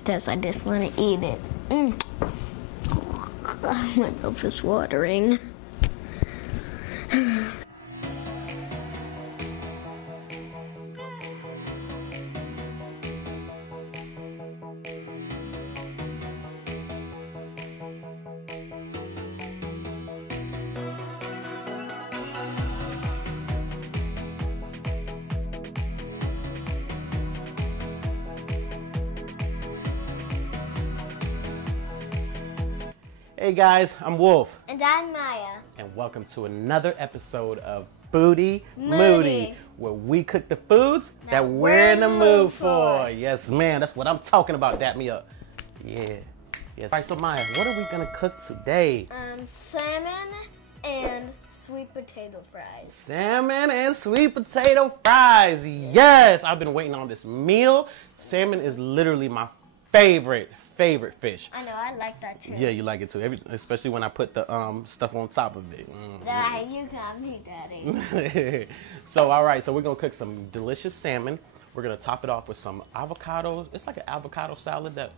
Because I just want to eat it. My mouth is watering. Hey guys, I'm Wolf. And I'm Maya. And welcome to another episode of Foodie Moodi, Moodi, where we cook the foods that we're in the mood for. Yes, man, that's what I'm talking about. Dap me up. Yeah. Yes. All right, so Maya, what are we gonna cook today? Salmon and sweet potato fries. Salmon and sweet potato fries. Yes, I've been waiting on this meal. Salmon is literally my favorite fish. I know, I like that too. Yeah, you like it too, especially when I put the stuff on top of it. You got me, Daddy. So, all right, so we're gonna cook some delicious salmon. We're gonna top it off with some avocados. It's like an avocado salad that,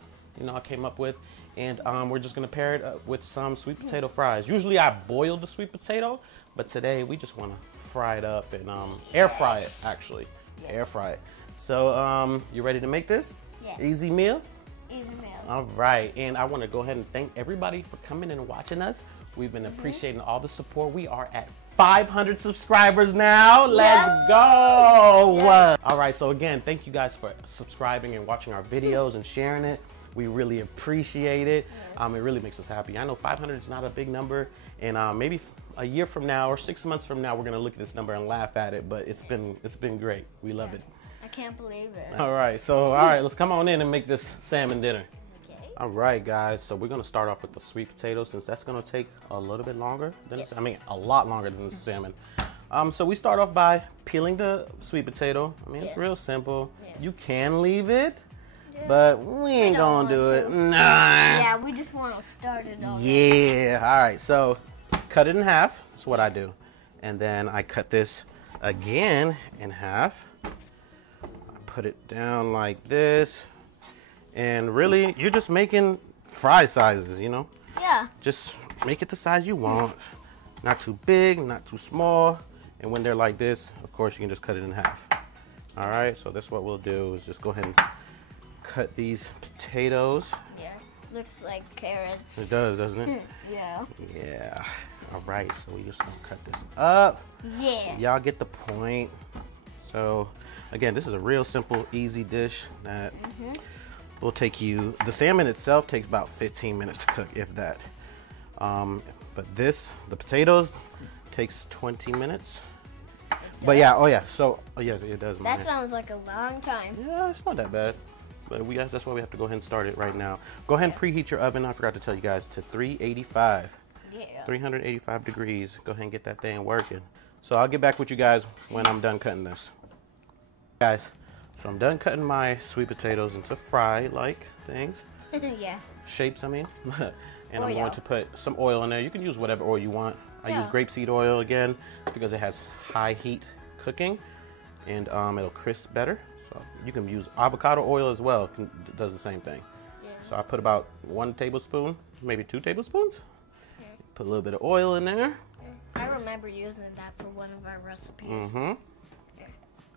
I came up with. And we're just gonna pair it up with some sweet potato fries. Usually I boil the sweet potato, but today we just wanna fry it up and air fry it, actually. Yes. Air fry it. So, you ready to make this? Yes. Easy meal? Easy meal. All right, and I want to go ahead and thank everybody for coming in and watching us. We've been appreciating all the support. We are at 500 subscribers now. Let's go. Yes. All right, so again, thank you guys for subscribing and watching our videos and sharing it. We really appreciate it. Yes. It really makes us happy. I know 500 is not a big number, and maybe a year from now or 6 months from now, we're gonna look at this number and laugh at it. But it's been great. We love it. I can't believe it. All right, so let's come on in and make this salmon dinner. Okay. All right, guys, so we're gonna start off with the sweet potato since that's gonna take a little bit longer than a lot longer than the salmon. So we start off by peeling the sweet potato. It's real simple. Yes. You can leave it, but we ain't gonna do it. Nah. Yeah, we just want to start it off. Yeah, all right, so cut it in half. That's what I do. And then I cut this again in half. Put it down like this, and really you're just making fry sizes, Yeah. Just make it the size you want, not too big, not too small. And when they're like this, of course, you can just cut it in half. All right, so that's what we'll do, is just go ahead and cut these potatoes. Yeah, looks like carrots. It does, doesn't it? Yeah. All right, so we just gonna cut this up. Yeah. Y'all get the point. So again, this is a real simple, easy dish that will take you, the salmon itself takes about 15 minutes to cook, if that. But the potatoes takes 20 minutes. But yeah, so, yes, it does. That sounds like a long time. Yeah, it's not that bad. But that's why we have to go ahead and start it right now. Go ahead and preheat your oven, I forgot to tell you guys, to 385. Yeah. 385 degrees. Go ahead and get that thing working. So I'll get back with you guys when I'm done cutting this. Guys, so I'm done cutting my sweet potatoes into fry-like things. Yeah. Shapes, I mean. And I'm going to put some oil in there. You can use whatever oil you want. I use grapeseed oil again because it has high heat cooking, and it'll crisp better. So you can use avocado oil as well. It does the same thing. Yeah. So I put about 1 tablespoon, maybe 2 tablespoons. Yeah. Put a little bit of oil in there. I remember using that for one of our recipes.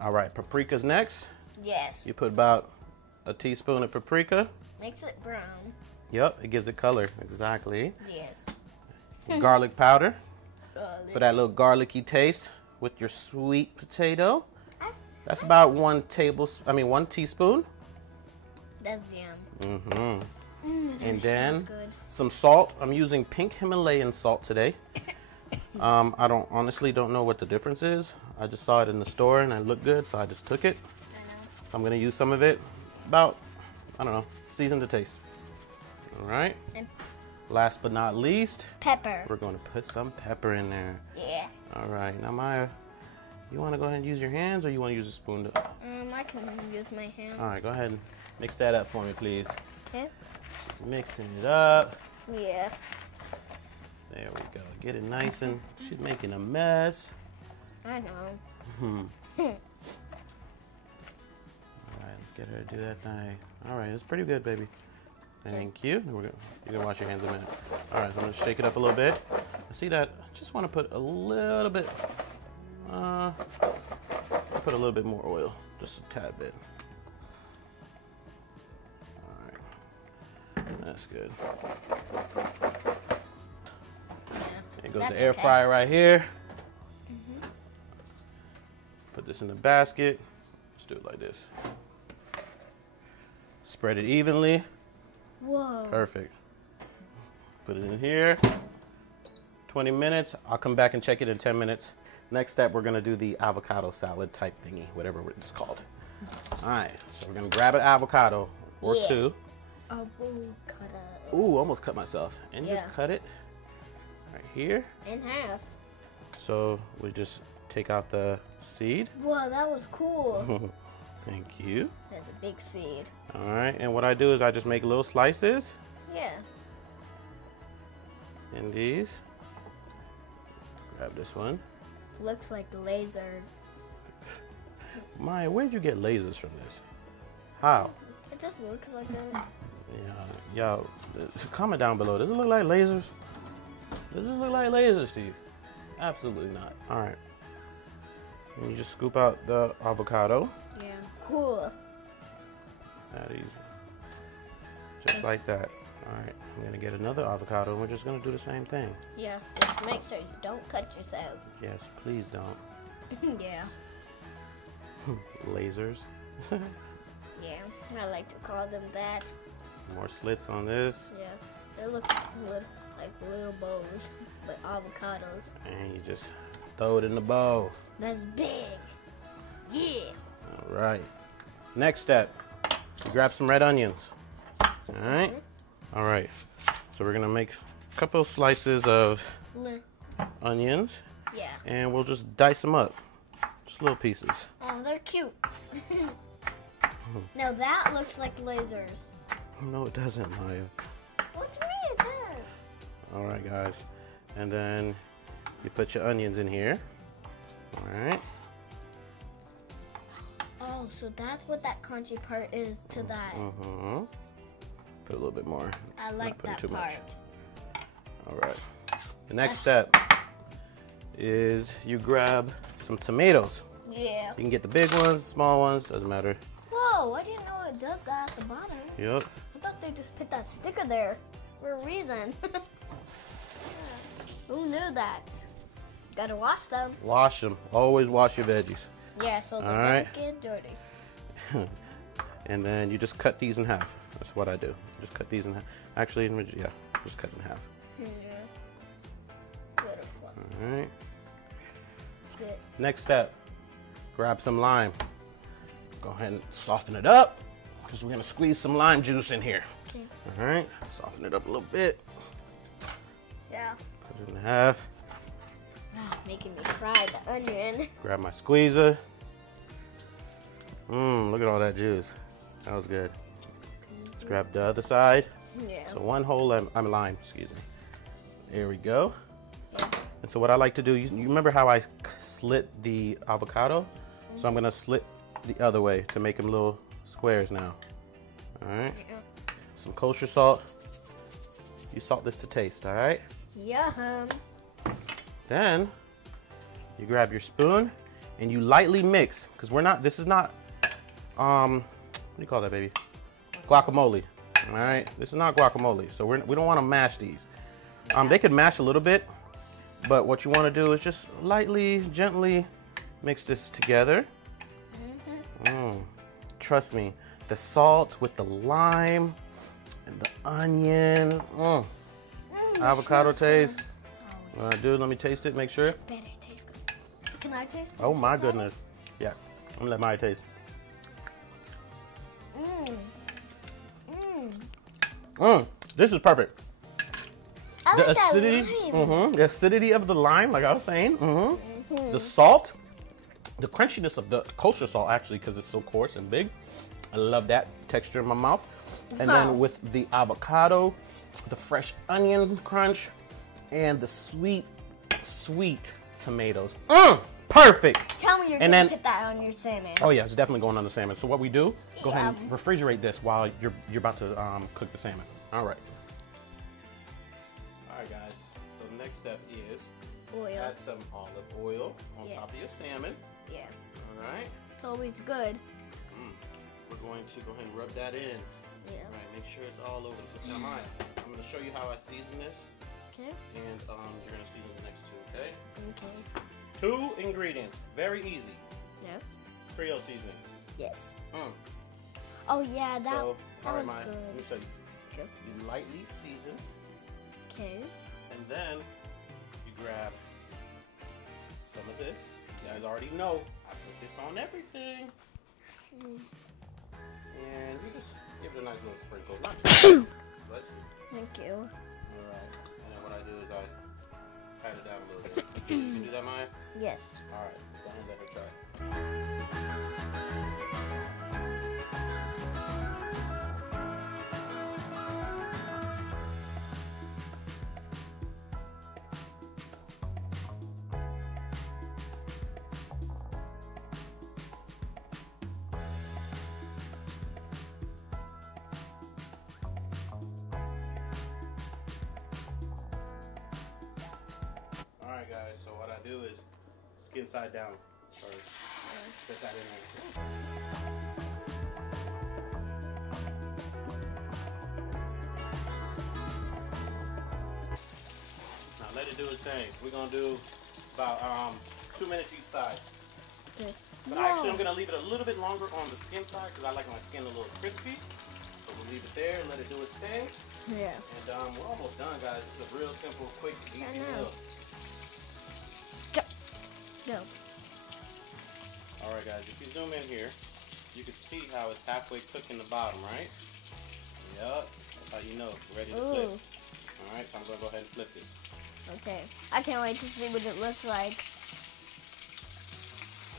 All right, paprika's next. Yes. You put about a teaspoon of paprika. Makes it brown. Yep, it gives it color. Exactly. Yes. Garlic powder for that little garlicky taste with your sweet potato. That's about 1 teaspoon. That's yum. And then some salt. I'm using pink Himalayan salt today. I honestly don't know what the difference is. I just saw it in the store and it looked good, so I just took it. I'm gonna use some of it. About, season to taste. All right. And last but not least, pepper. We're gonna put some pepper in there. Yeah. All right. Now, Maya, you wanna go ahead and use your hands, or you wanna use a spoon? I can use my hands. All right. Go ahead and mix that up for me, please. Okay. Just mixing it up. Yeah. There we go. Get it nice and she's making a mess. I know. All right, Get her to do that thing. All right, it's pretty good, baby. Thank you. You can wash your hands in a minute. All right, so I'm gonna shake it up a little bit. I see that. I just want to put a little bit. Put a little bit more oil, just a tad bit. All right, that's good. There goes the air fryer right here. Put this in the basket. Let's do it like this. Spread it evenly. Whoa. Perfect. Put it in here. 20 minutes. I'll come back and check it in 10 minutes. Next step, we're gonna do the avocado salad type thingy, whatever it's called. All right, so we're gonna grab an avocado or two. Avocado. Ooh, almost cut myself. And just cut it right here. In half. So we just take out the seed. Whoa, that was cool. Thank you. That's a big seed. All right, and what I do is I just make little slices. Yeah. In these. Grab this one. Looks like lasers. Maya, where'd you get lasers from this? How? It just looks like that. Yeah, yo, comment down below. Does it look like lasers? Does it look like lasers to you? Absolutely not. All right. And you just scoop out the avocado. Yeah. Cool. That easy. Just like that. All right. I'm gonna get another avocado, and we're just gonna do the same thing. Yeah. Just make sure you don't cut yourself. Yes, please don't. Yeah. Lasers. Yeah. I like to call them that. More slits on this. Yeah. They look like little bows, but avocados. And you just throw it in the bowl. That's big. Yeah. All right. Next step, you grab some red onions. All right. All right. So we're gonna make a couple slices of onions. Yeah. And we'll just dice them up, just little pieces. Oh, they're cute. Now that looks like lasers. No, it doesn't, Maya. What do you mean it does? All right, guys. And then you put your onions in here. All right. Oh, so that's what that crunchy part is to that. Mm-hmm. Put a little bit more. I like that part. Much. All right. The next step is you grab some tomatoes. Yeah. You can get the big ones, small ones, doesn't matter. Whoa, I didn't know it does that at the bottom. Yep. I thought they just put that sticker there for a reason. Who knew that? Gotta wash them. Wash them. Always wash your veggies. Yeah, so they don't get dirty. And then you just cut these in half. That's what I do. Just cut these in half. Actually, yeah, just cut in half. Yeah. Beautiful. All right. Good. Next step, grab some lime. Go ahead and soften it up because we're gonna squeeze some lime juice in here. Okay. All right. Soften it up a little bit. Yeah. Put it in half. Making me fry the onion. Grab my squeezer. Look at all that juice. That was good. Let's grab the other side. Yeah. So one whole lime, excuse me. There we go. Yeah. And so what I like to do, you remember how I slit the avocado? So I'm gonna slit the other way to make them little squares now. All right. Yeah. Some kosher salt. You salt this to taste, all right? Yum. Then you grab your spoon and you lightly mix, because this is not, what do you call that, baby? Guacamole, all right? This is not guacamole, so we don't want to mash these. They could mash a little bit, but what you want to do is just lightly, gently mix this together. Trust me, the salt with the lime and the onion, avocado taste. Dude, let me taste it, make sure. Bet it tastes good. Can I taste it? Oh my goodness. Yeah, I'm gonna let Maya taste. This is perfect. I The like acidity, that lime. the acidity of the lime, like I was saying, the salt, the crunchiness of the kosher salt, actually, because it's so coarse and big. I love that texture in my mouth. And then with the avocado, the fresh onion crunch, and the sweet, sweet tomatoes. Perfect. Tell me you're And gonna then- put that on your salmon. Oh yeah, it's definitely going on the salmon. So what we do, go ahead Yeah. and refrigerate this while you're about to cook the salmon. All right. All right, guys. So the next step is Oil. add some olive oil on Yeah. top of your salmon. Yeah. All right. It's always good. We're going to go ahead and rub that in. Yeah. All right. Make sure it's all over. Now, Maya, I'm going to show you how I season this, Okay. and you're going to season the next two. Okay. Okay. 2 ingredients. Very easy. Yes. Creole seasoning. Yes. Mm. Oh yeah, that, So, that all right, was Maya. Let me good. show you. Okay. You lightly season, Okay. and then you grab some of this. You guys already know I put this on everything. And you just give it a nice little sprinkle. Not too much. Bless you. Thank you. Alright. And then what I do is I pat it down a little bit. You can do that, Maya? Yes. Alright. Go ahead and let her try. Alright guys, so what I do is skin side down first. Put that in there. Now let it do its thing. We're gonna do about 2 minutes each side. Okay. But actually I'm gonna leave it a little bit longer on the skin side because I like my skin a little crispy. So we'll leave it there and let it do its thing. Yeah. And we're almost done, guys. It's a real simple, quick, easy know. meal. Go. All right, guys. If you zoom in here, you can see how it's halfway cooked in the bottom, right? Yup. That's how you know it's ready to flip. Ooh. All right, so I'm gonna go ahead and flip this. Okay. I can't wait to see what it looks like.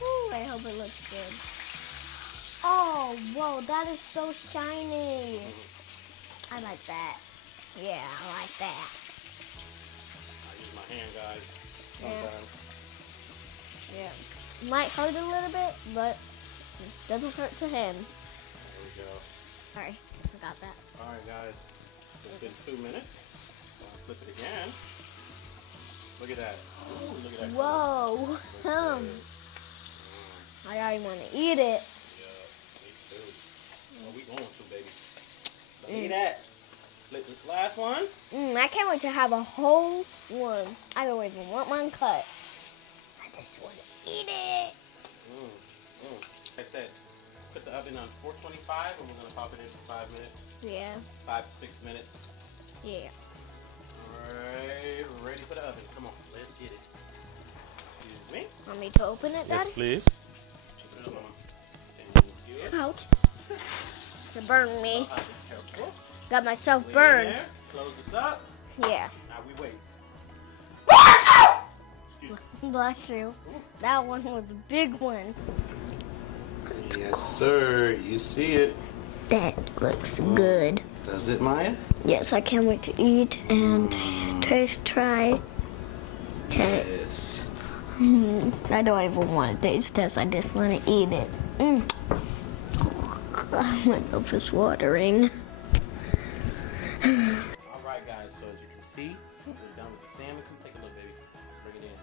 Ooh, I hope it looks good. Oh, whoa, that is so shiny. I like that. Yeah, I like that. I use my hand, guys. Yeah. Sometimes. Yeah. Might hurt a little bit, but it doesn't hurt to him. There we go. Sorry, I forgot that. All right, guys. It's been 2 minutes. I'll flip it again. Look at that. Ooh, look at that. Whoa. I already want to eat it. Yeah, me too. Oh, we going to, baby. Look at that. Flip this last one. I can't wait to have a whole one. I don't even want mine cut. I just want to eat it. Like I said, put the oven on 425 and we're going to pop it in for 5 minutes. Yeah. 5 to 6 minutes. Yeah. Alright, we're ready for the oven. Come on, let's get it. Excuse me. Want me to open it, Daddy? please. Thank you. Ouch. It burned me. Be careful. Got myself Wait in burned. there. Close this up. Yeah. Now we wait. Excuse me. Bless you. That one was a big one. Yes, sir. You see it. That looks good. Does it, Maya? Yes, I can't wait to eat and taste, try. Yes. I don't even want to taste test. I just want to eat it. My mouth is watering. All right, guys. So as you can see, we're done with the salmon. Come take a look, baby. Bring it in.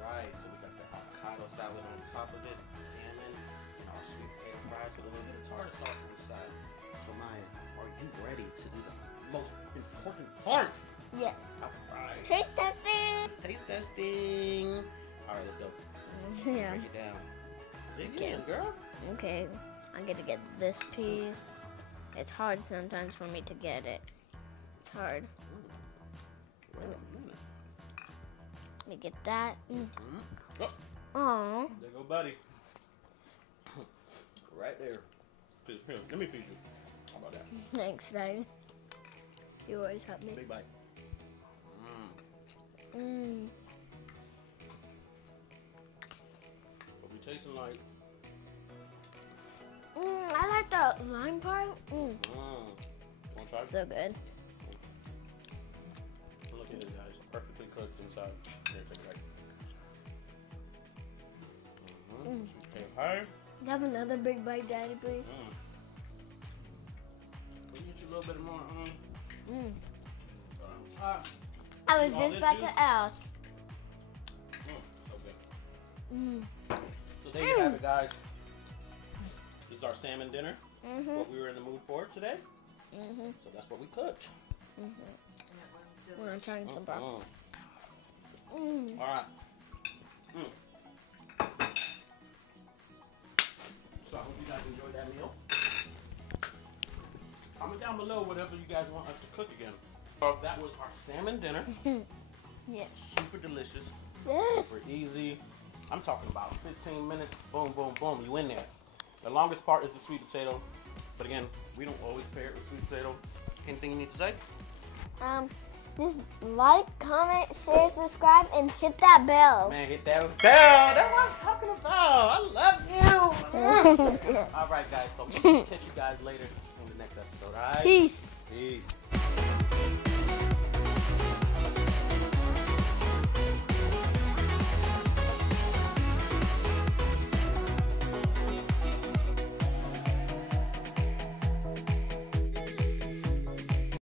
All right. So we got the avocado salad on top of it, salmon, and our sweet potato fries with a little bit of tartar sauce on the side. So Maya, are you ready to do the most important part? Yes. All right. Taste testing. Taste testing. All right, let's go. Yeah. Break it down. Dig Okay. in, girl. Okay. I'm gonna get this piece. It's hard sometimes for me to get it. It's hard. Wait a minute. Let me get that. Oh, Aww. there go, buddy. Right there. Here, let me feed you. How about that? Thanks, Daddy. You always help me. Big bite. What we tasting like? I like the lime part. Wanna try? So good. Look at it, guys. Perfectly cooked inside. Here, take it Sweet potato pie. Have another big bite, Daddy, please. Can you get you a little bit more? I was just about to ask. So good. So there you have it, guys. This is our salmon dinner. What we were in the mood for today. So that's what we cooked. We're gonna try some broccoli. All right. So I hope you guys enjoyed that meal. Comment down below whatever you guys want us to cook again. So that was our salmon dinner. Yes. Super delicious. Yes. Super easy. I'm talking about 15 minutes. Boom, boom, boom. You in there. The longest part is the sweet potato. But again, we don't always pair it with sweet potato. Anything you need to say? Just like, comment, share, subscribe, and hit that bell. Man, hit that bell. That's what I'm talking about. I love you. All right, guys. So we'll catch you guys later in the next episode. All right? Peace.